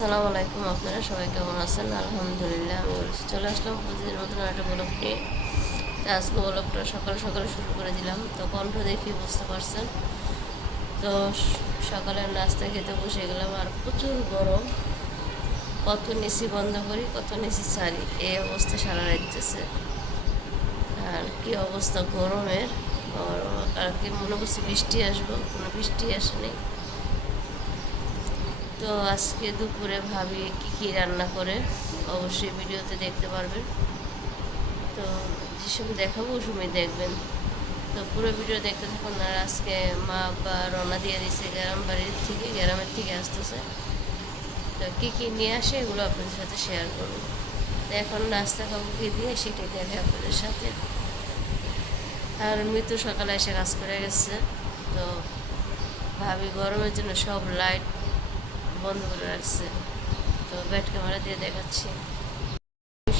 আসসালামু আলাইকুম, আপনারা সবাই কেমন আছেন? আলহামদুলিল্লাহ, আমি চলে আসলাম প্রতিদিন মতন একটা ব্লগ নিয়ে। তো আজকে ব্লগটা সকালে সকালে শুরু করে দিলাম। তো কণ্ঠ দেখি বুঝতে পারছেন। তো সকালের নাস্তা খেতে বসে গেলাম, আর প্রচুর গরম। কত নিচি বন্ধ করি, কত নিচি ছাড়ি, এই অবস্থা সারা রাখতেছে। আর কি অবস্থা গরমের! আর কি মনে করছি বৃষ্টি আসবো, কোনো বৃষ্টি আসেনি। তো আজকে দুপুরে ভাবি কি কি রান্না করে অবশ্যই ভিডিওতে দেখতে পারবেন। তো যে সময় দেখাবো ওই সময় দেখবেন। তো পুরো ভিডিও দেখতে থাকুন। আর আজকে মা বা রওনা দিয়ে দিচ্ছে গ্রামের থেকে আসতেছে। তো কী কী নিয়ে আসে এগুলো আপনাদের সাথে শেয়ার করবো। তো এখন নাস্তা খাবো কি দিয়ে সেটাই দেখে আপনাদের সাথে। আর মৃত্যু সকালে এসে কাজ করে গেছে। তো ভাবি গরমের জন্য সব লাইট বন্ধ করে রাখছে। তো ব্যাট ক্যামেরা দিয়ে দেখাচ্ছি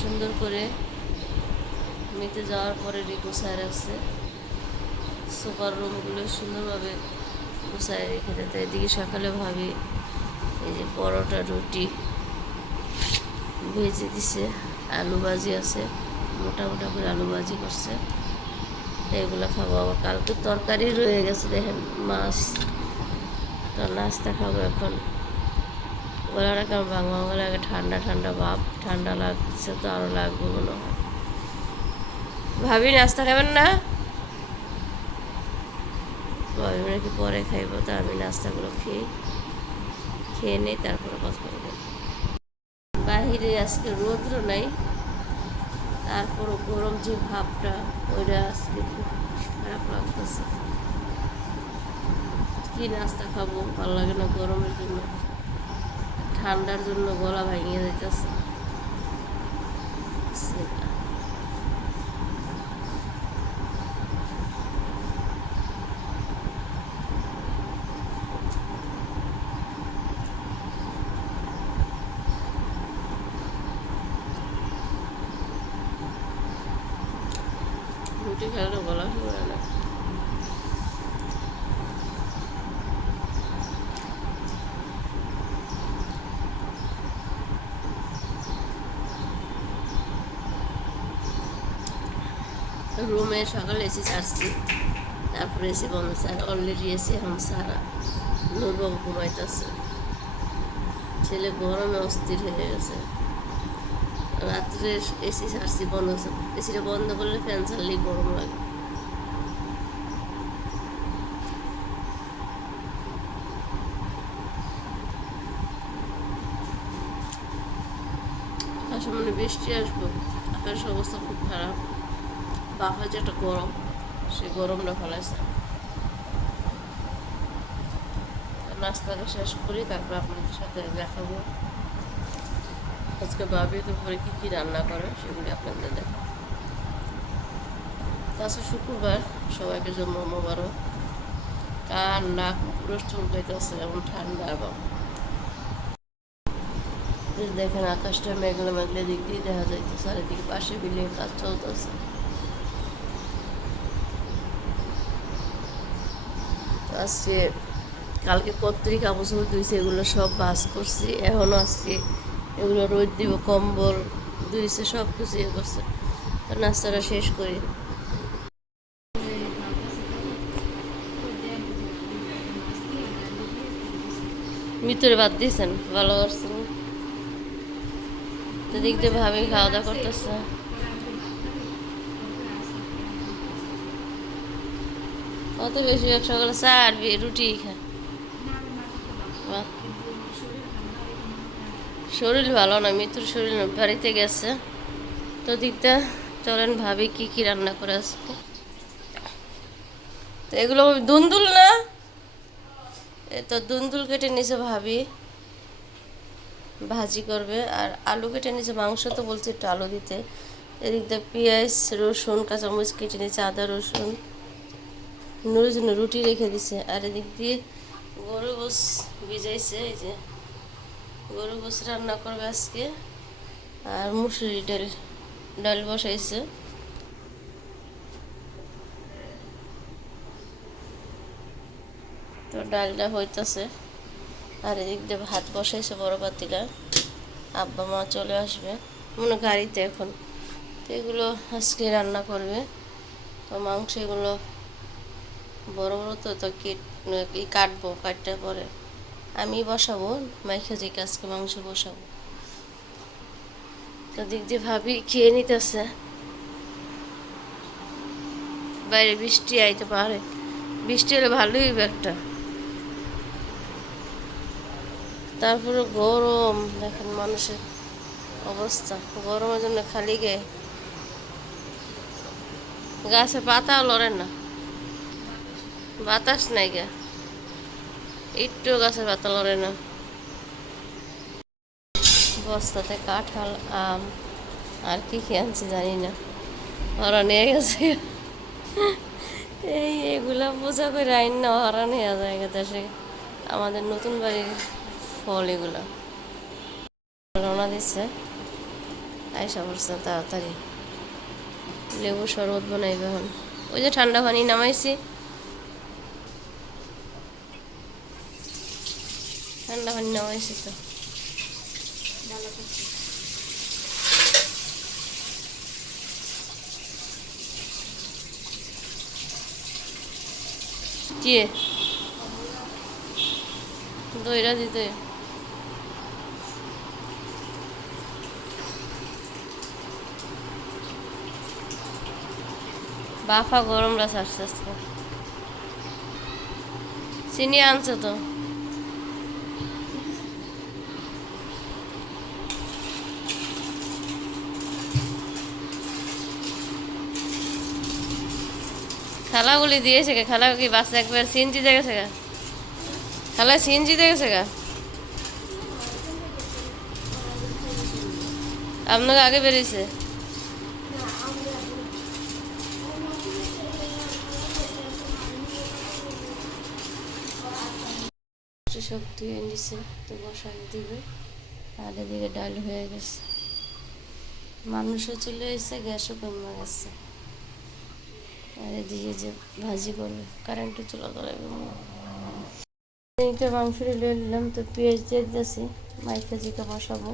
সুন্দর করে। মেতে যাওয়ার পরে গুছায় রাখছে, সুপার রুমগুলো সুন্দরভাবে গুছায় রেখে দিতে। এদিকে সকালে ভাবি এই যে পরোটা রুটি ভেজে দিছে, আলু ভাজি আছে, মোটা মোটা করে আলু ভাজি করছে। এগুলো খাবো। আবার কালকে তরকারি রয়ে গেছে, দেখেন মাছ। তো নাস্তা খাবো এখন। গলাটা কেমন ভাঙা ভাঙা লাগে, ঠান্ডা ঠান্ডা ভাব, ঠান্ডা লাগছে তো আরও লাগবে মনে হয়। ভাবি নাস্তা খাবেন না? ভাবি নাকি পরে খাইব। তো আমি নাস্তাগুলো খেয়ে নেই, তারপরে কথা বলবো। বাহিরে আজকে রৌদ্র নাই, তারপরও গরম যে ভাবটা, ওইটা আজকে খুব খারাপ লাগতেছে। কি নাস্তা খাবো, ভালো লাগে না গরমের জন্য। ঠান্ডার জন্য গলা ভেঙে যাইতেছে। রুটি খেলে গলা শুয়ে না। রুমে সকালে এসি ছাড়ছি, তারপরে এসি বন্ধ। স্যার অলরেডি এসি এখন সারা। নূরবাবু ঘুমাইতেছে, ছেলে গরমে অস্থির হয়ে গেছে। রাত্রে এসি ছাড়ছি বন্ধ, এসিটা বন্ধ করলে ফ্যান চাললেই গরম লাগে। আসামনে বৃষ্টি আসবো, আকাশের অবস্থা খুব খারাপ। বাফা যেটা গরম, সে গরমটা ফেলাইছে। নাস্তাটা শেষ করি, তারপর আপনাদের সাথে দেখাবো আজকে ভাবি দুপুরে কী কী রান্না করে সেগুলি আপনাদের দেখাবো। আজকে শুক্রবার, সবাইকে জন্য মোবারক। কার নাক পুরো চুলকাইতেছে, এমন ঠান্ডা। এবং দেখেন আকাশটা মেঘলা মেঘলা, দিক দিয়ে দেখা যাইতেছে, চারিদিকে পাশে বিলিয়ে কাজ চলতেছে। আজকে কালকে কত্রিক কাপড় চোপড় ধুইছে, এগুলো সব বাস করছি। এখনও আজকে এগুলো রোদ দিব, কম্বল ধুইছে, সব কিছু ইয়ে করছে। তো নাস্তাটা শেষ করি। ভিতরে বাদ দিয়েছেন, ভালো করছেন। তো দিক দিয়ে ভাবি খাওয়া দাওয়া করতেছে। অত বেশি এক সকালে চা আর রুটি খায়। শরীর ভালো না, মৃত্যুর শরীর বাড়িতে গেছে। তো দিকটা চলেন ভাবি কি কি রান্না করে আজকে। তো এগুলো দুন্দুল না, এ তো দুন্দুল কেটে নিচে ভাবি ভাজি করবে। আর আলু কেটে নিচে, মাংস তো বলছে একটু আলু দিতে। এদিক দিয়ে পেঁয়াজ রসুন কাঁচামরিচ কেটে নিচে, আদা রসুন নুরের জন্য রুটি রেখে দিছে। আর এদিক দিয়ে গরু গোস ভিজাইছে, এই যে গরু গোস রান্না করবে আজকে। আর মুসুরি ডাল ডাল বসাইছে। তো ডালটা হইতেছে, আর এদিক দিয়ে ভাত বসাইছে বড় পাতিলা। আব্বা মা চলে আসবে মনে গাড়িতে এখন, তো এগুলো আজকে রান্না করবে। তো মাংস এগুলো বড় বড় তো কাটবো, কাটতে পরে আমি বসাবো, মাইখা যে আজকে মাংস বসাবো। তো দিক দিয়ে ভাবি খেয়ে নিতেছে। বাইরে বৃষ্টি আইতে পারে, বৃষ্টি হলে ভালোই হবে একটা। তারপরে গরম দেখেন মানুষের অবস্থা, গরমের জন্য খালি গাছের পাতাও লড়ে না, বাতাস নাই গে, একটু গাছের পাতা লড়ে না। বস্তাতে কাঁঠাল, আম আর কি কি আনছি জানি না, ওরা নিয়ে গেছে। এগুলা পূজা করে আইন না ওরা নেওয়া যায় দেশে, আমাদের নতুন বাড়ির ফল এগুলা। রওনা দিচ্ছে, আয়সা পড়ছে তাড়াতাড়ি। লেবু শরবত বানাইবে এখন, ওই যে ঠান্ডা পানি নামাইছি, ঠান্ডা পানি নামাইছি তো। কি দইরা দিতে বাফা গরমটা ছাড়ছে আজকে। চিনি আনছে তো, খালাগুলি দিয়েছে কে? খালা কি বাসে একবার সিএনজি দিয়ে গেছে গা? খালা সিএনজি দিয়ে গেছে গা? আপনাকে আগে বেরিয়েছে? সব ধুয়ে নিছে তো বসাই দিবে। আর এদিকে ডাল হয়ে গেছে, মানুষও চলে এসেছে, গ্যাসও কমে গেছে। আর এদিকে যে ভাজি করবে, কারেন্টও চুলা ধরাইবে। এইটা মাংস লয়ে নিলাম, তো পেঁয়াজ দিয়ে দিতেছি, মাইকা জিকা বসাবো।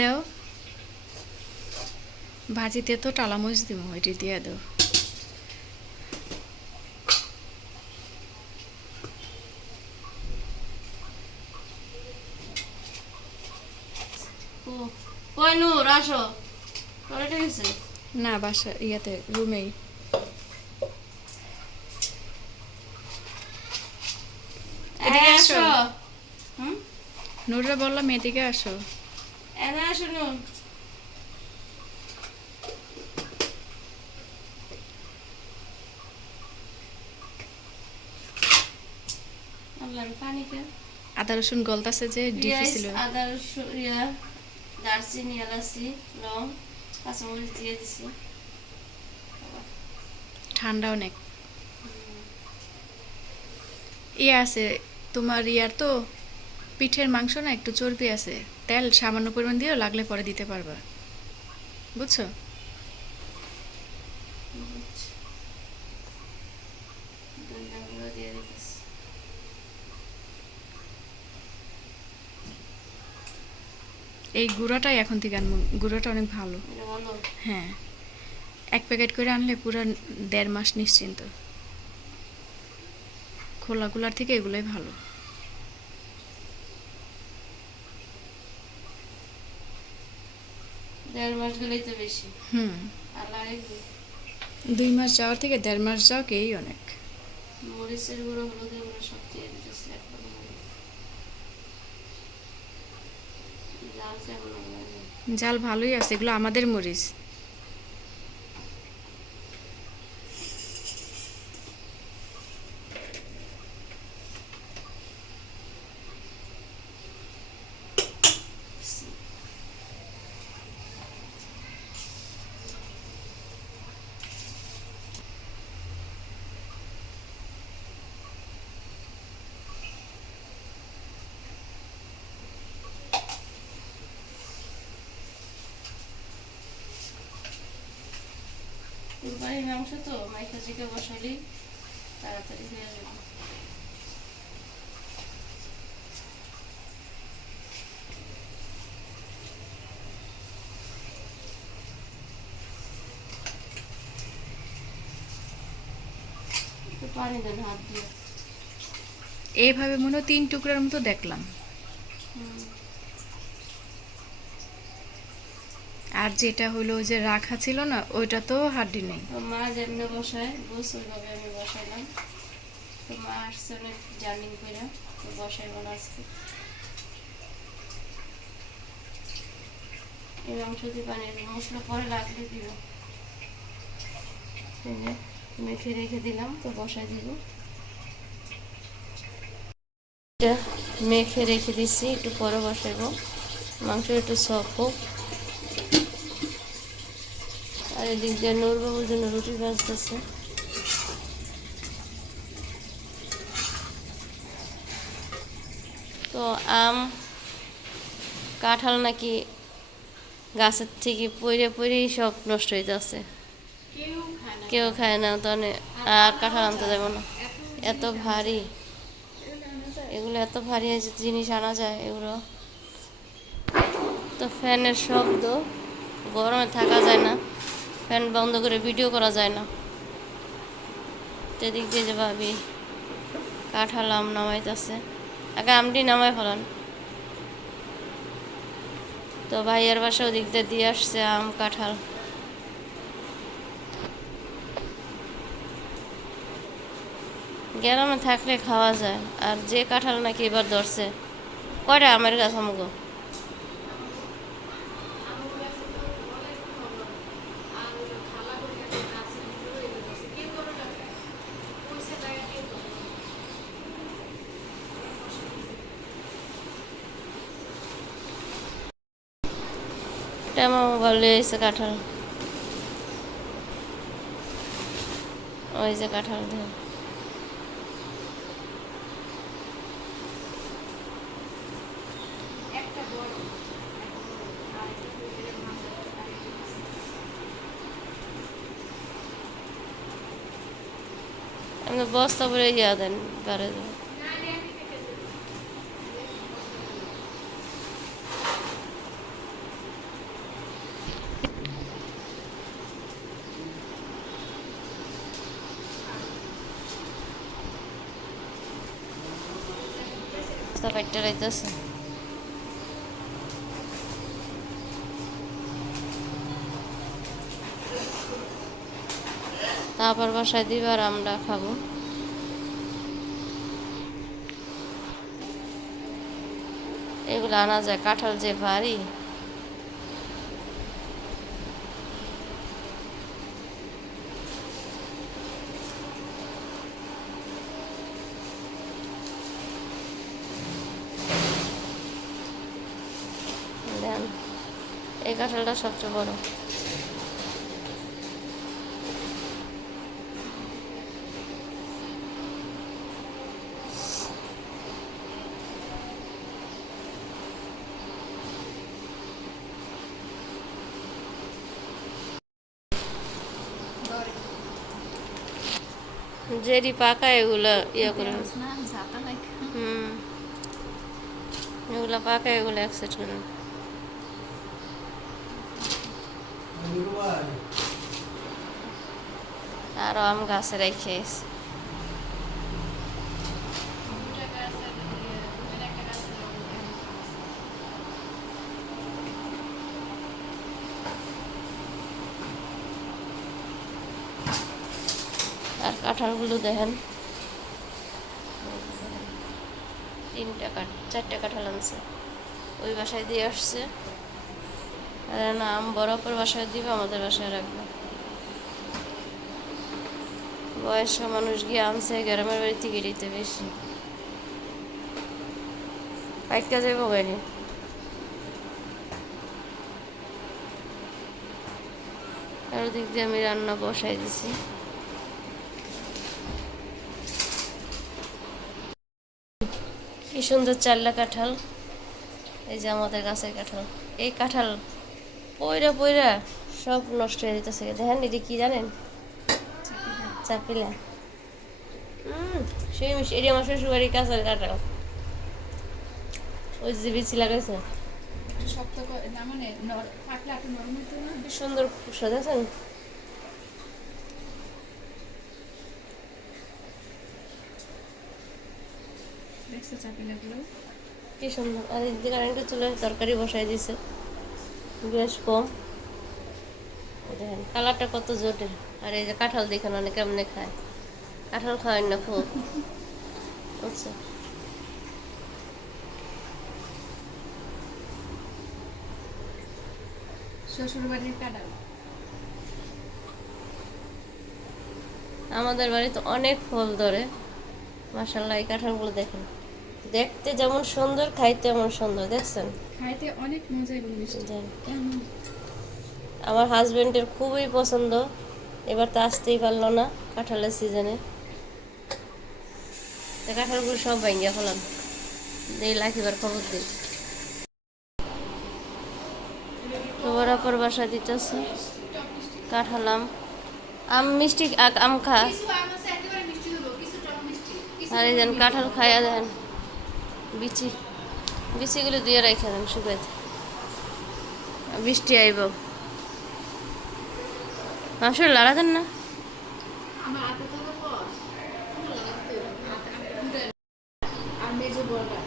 দেও ভাজিতে তো টালা মরিচ দিব, এটি দিয়ে দেও। কই নূর আসো, টয়লেটে গেছে? না, বাসা ইয়াতে রুমেই। এদিকে আসো। নূরে বললাম এদিকে আসো। এনে আসো নূর। আদা রসুন গলতাছে যে ডিপি ছিল। আদা রসুন, দারচিনি, এলাচি, লং, কাঁচামরিচ দিয়ে দিছি। ঠান্ডা অনেক। আছে তোমার ইয়ার তো পিঠের মাংস না, একটু চর্বি আছে, তেল সামান্য পরিমাণ দিও, লাগলে পরে দিতে পারবা, বুঝছো? এই গুঁড়াটাই এখন থেকে আনবো, গুঁড়াটা অনেক ভালো। হ্যাঁ, 1 প্যাকেট করে আনলে পুরো 1.5 মাস নিশ্চিন্ত। খোলাগুলার থেকে এগুলোই ভালো। মাস গেলেই তো বেশি। 2 মাস যাওয়ার থেকে 1.5 মাস যাও কেই অনেক। মরিচের গুঁড়ো, হলুদের গুঁড়ো সব দিয়ে দিতেছি। জাল ভালোই আছে, এগুলো আমাদের মরিচ। কুরবানির মাংস তো মাইকা চিকে বসালি তাড়াতাড়ি হয়ে যাবে। একটু পানি দেন হাত দিয়ে। এইভাবে মনে হয় 3 টুকরার মতো দেখলাম। হুম। আর যেটা হলো ওই যে রাখা ছিল না, ওইটা তো হাড্ডি নেই। তো মা যেমনি বসায় বুঝ ওইভাবে আমি বসাইলাম। তো মা আসছে অনেক জার্নিং করে, তো বসাইব না আজকে। এই মাংস দিয়ে পানির মশলা পরে লাগলে দিব। এই যে মেখে রেখে দিলাম, তো বসাই দিব। এটা মেখে রেখে দিচ্ছি, একটু পরে বসাইব। মাংস একটু সফট হোক। আর এদিক দিয়ে নূরবাবুর জন্য রুটি ভাজতেছে। তো আম কাঁঠাল নাকি গাছের থেকে পড়ে পড়েই সব নষ্ট হয়ে যাচ্ছে, কেউ খায় না। তো আর কাঁঠাল আনতে যাবো না, এত ভারী এগুলো, এত ভারী জিনিস আনা যায় এগুলো। তো ফ্যানের শব্দ, গরমে থাকা যায় না, ফ্যান বন্ধ করে ভিডিও করা যায় না। তো এদিক দিয়ে যে ভাবি কাঁঠাল আম নামাইতেছে, আগে আমটি নামাই ফেলান। তো ভাইয়ের বাসা ওদিক দিয়ে আসছে আম কাঁঠাল। গ্রামে থাকলে খাওয়া যায়। আর যে কাঁঠাল নাকি এবার ধরছে, কয়টা আমের গাছ আমগো? টেমা ভালো হয়েছে কাঁঠাল, ওই যে কাঁঠাল দেয়। আপনি বস্তা ভরে ইয়া দেন পারে দেন। বস্তা কাটতে রাইতেছে। তারপর বাসায় দিবার আমরা খাবো। এগুলো আনা যায়, কাঁঠাল যে ভারী। দেন, এই কাঁঠালটা সবচেয়ে বড়। যেটি পাকা এগুলো ইয়ে করে, হুম, এগুলো পাকা এগুলো অ্যাকসেপ্ট করে। আরো আম গাছে রেখে আর কাঁঠালগুলো দেখেন, 4টা কাঁঠাল আনছে, ওই বাসায় দিয়ে আসছে। আর না আম বরফের বাসায় দিবে, আমাদের বাসায় রাখবে। বয়স্ক মানুষ গিয়ে আনছে, গ্রামের বাড়ি থেকে দিতে বেশি পাইকা যাইব গাড়ি। আর ওদিক দিয়ে আমি রান্না বসাই দিছি। কি সুন্দর 4টা কাঁঠাল, এই যে আমাদের গাছের কাঁঠাল। এই কাঁঠাল পইরা পইরা সব নষ্ট হয়ে যেতেছে দেখেন এটি কি জানেন চাপিলা সেই মিষ্টি এটি আমার শ্বশুরবাড়ির কাঁচার কাঁঠাল ওই যে বিচি লাগাইছে একটু শক্ত করে না মানে পাতলা একটু নরম হইতে না কি সুন্দর খুশা দেখেন দেখছো চাপিলাগুলো কি সুন্দর আর এদিকে কারেন্টের চুলে তরকারি বসাই দিছে গ্যাস কম দেখেন কালারটা কত জটিল আর এই যে কাঁঠাল দেখেন অনেক কেমনে খায় কাঁঠাল খাওয়াই না খুব বুঝছো শ্বশুর বাড়ির কাঁঠাল আমাদের বাড়িতে অনেক ফল ধরে মাশাআল্লাহ এই কাঁঠালগুলো দেখেন দেখতে যেমন সুন্দর খাইতে এমন সুন্দর দেখছেন খাইতে অনেক মজা এগুলো মিষ্টি জানি। কেমন আমার হাজবেন্ডের খুবই পছন্দ এবার তো আসতেই পারলো না কাঁঠালের সিজনে তো কাঁঠালগুলো সব ভাঙ্গিয়া ফেলাম এই লাখিবার খবর দিই তোমার অপর বাসা দিতেছে কাঁঠাল আম মিষ্টি আম খা আর এই দেন কাঁঠাল খাইয়া দেন বিচি বিচিগুলো দিয়ে রেখে দেন শুকাইতে বৃষ্টি আইব মাংস লাড়া দেন না আমার হাতে তো আর মেজে বড়টা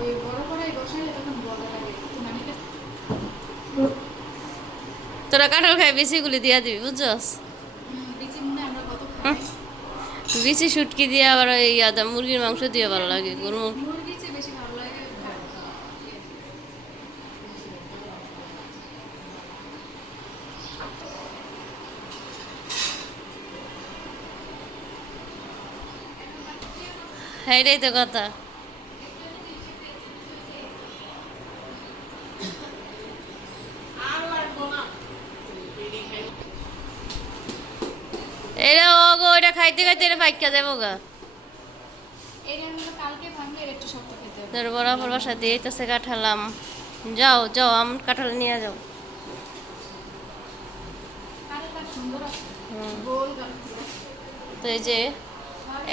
ওই বড় কড়াই বসালে তখন বড় লাগে তুমি আমি তোরা কাঁঠাল খাই বিচিগুলি দিয়া দিবি বুঝছস বিচি মনে আমরা কত খাই বিচি শুটকি দিয়ে আবার ওই আদা মুরগির মাংস দিয়ে ভালো লাগে গরু মুরগির চেয়ে বেশি ভালো লাগে এটাই তো কথা এটা ওগো ওইটা খাইতে খাইতে এটা পাইকা যাবো গা এটা হলো কালকে ভাঙলে একটু শক্ত খেতে হবে তোর বরাবর বাসা দিয়ে তো কাঁঠালাম যাও যাও আম কাঁঠাল নিয়ে যাও কালারটা সুন্দর আছে গোল গাল তো এই যে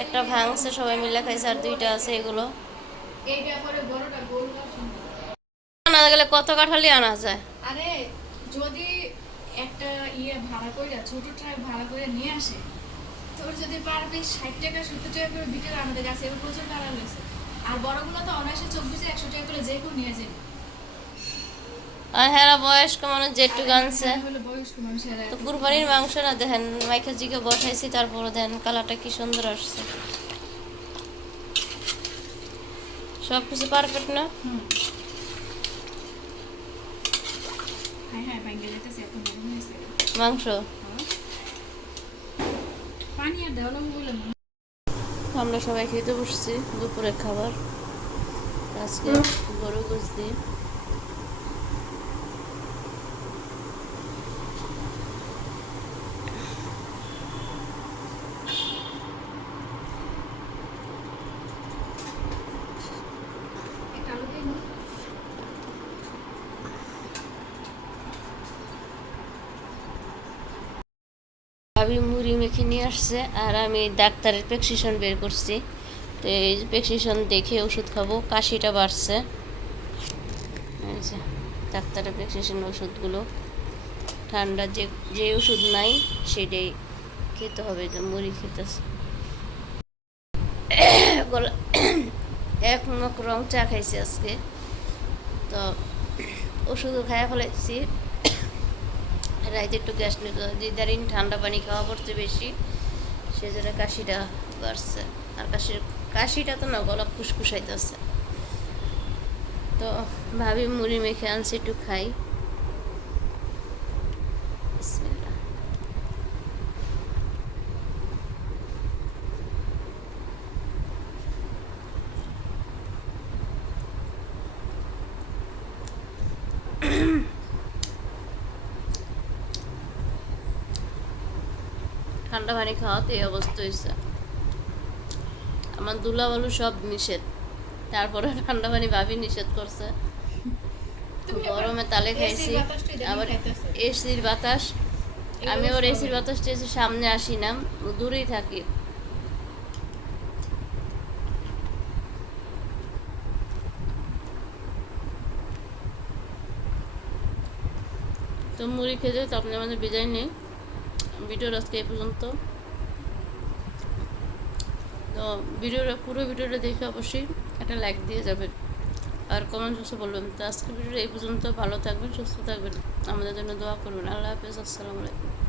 একটা ভাঙছে সবাই মিলে খাইছে আর দুইটা আছে এগুলো এইটা পরে বড়টা গোল গাল সুন্দর আনা গেলে কত কাঁঠালই আনা যায় আরে যদি একটা ভাড়া করে ছোট ট্রাক ভাড়া করে নিয়ে আসে তোর যদি পারবে 60 টাকা 70 টাকা করে বিক্রি আমাদের কাছে এবার প্রচুর টাকা রয়েছে আর বড়গুলো তো অনায়াসে 24 100 টাকা করে যে কেউ নিয়ে যাবে আর হ্যাঁ বয়স্ক মানুষ যেটুকু আনছে হলো বয়স্ক মানুষেরা তো কুরবানির মাংস না দেখেন মাইকে জিকে বসাইছি তারপরে দেন কালারটা কি সুন্দর আসছে সব কিছু পারফেক্ট না হ্যাঁ হ্যাঁ ভাঙ্গে যেতেছে এত মনে হয়েছে মাংস পানি আর দেওয়া লাগবে বলে মনে আমরা সবাই খেতে বসছি দুপুরের খাবার আজকে গরু গোশ দিয়ে একটা আলু দিয়ে নিই। ভাবি মুড়ি মেখে নিয়ে আসছে আর আমি ডাক্তারের প্রেসক্রিপশন বের করছি তো এই প্রেসক্রিপশন দেখে ওষুধ খাবো কাশিটা বাড়ছে এই যে ডাক্তারের প্রেসক্রিপশন ওষুধগুলো ঠান্ডা যে যে ওষুধ নাই সেটাই খেতে হবে যে মুড়ি খেতেছে গলা এক মগ রং চা খাইছি আজকে তো ওষুধও খাইয়া ফেলাইছি রাইতে একটু গ্যাস নিত দিদারিন ঠান্ডা পানি খাওয়া পড়তে বেশি সেজন্য কাশিটা বাড়ছে আর কাশিটা তো না গলা ফুসফুসাইতেছে তো ভাবি মুড়ি মেখে আনছি একটু খাই বিসমিল্লাহ ঠান্ডা পানি খাওয়াতে এই অবস্থা হয়েছে আমার দুলা বালু সব নিষেধ তারপরে ঠান্ডা পানি ভাবি নিষেধ করছে গরমে তালে খাইছি আবার এসির বাতাস, আমি এগুলো ওর এসির সবাই। বাতাস টেসে সামনে আসি না, দূরেই থাকি। তো মুড়ি খেয়ে তো আপনি আমাদের বিদায় নেই, ভিডিওর আজকে এই পর্যন্ত। তো পুরো ভিডিওটা দেখে অবশ্যই একটা লাইক দিয়ে যাবেন আর কমেন্ট বক্সে বলবেন। তো আজকে ভিডিওটা এই পর্যন্ত, ভালো থাকবেন, সুস্থ থাকবেন, আমাদের জন্য দোয়া করবেন। আল্লাহ হাফেজ, আসসালামু আলাইকুম।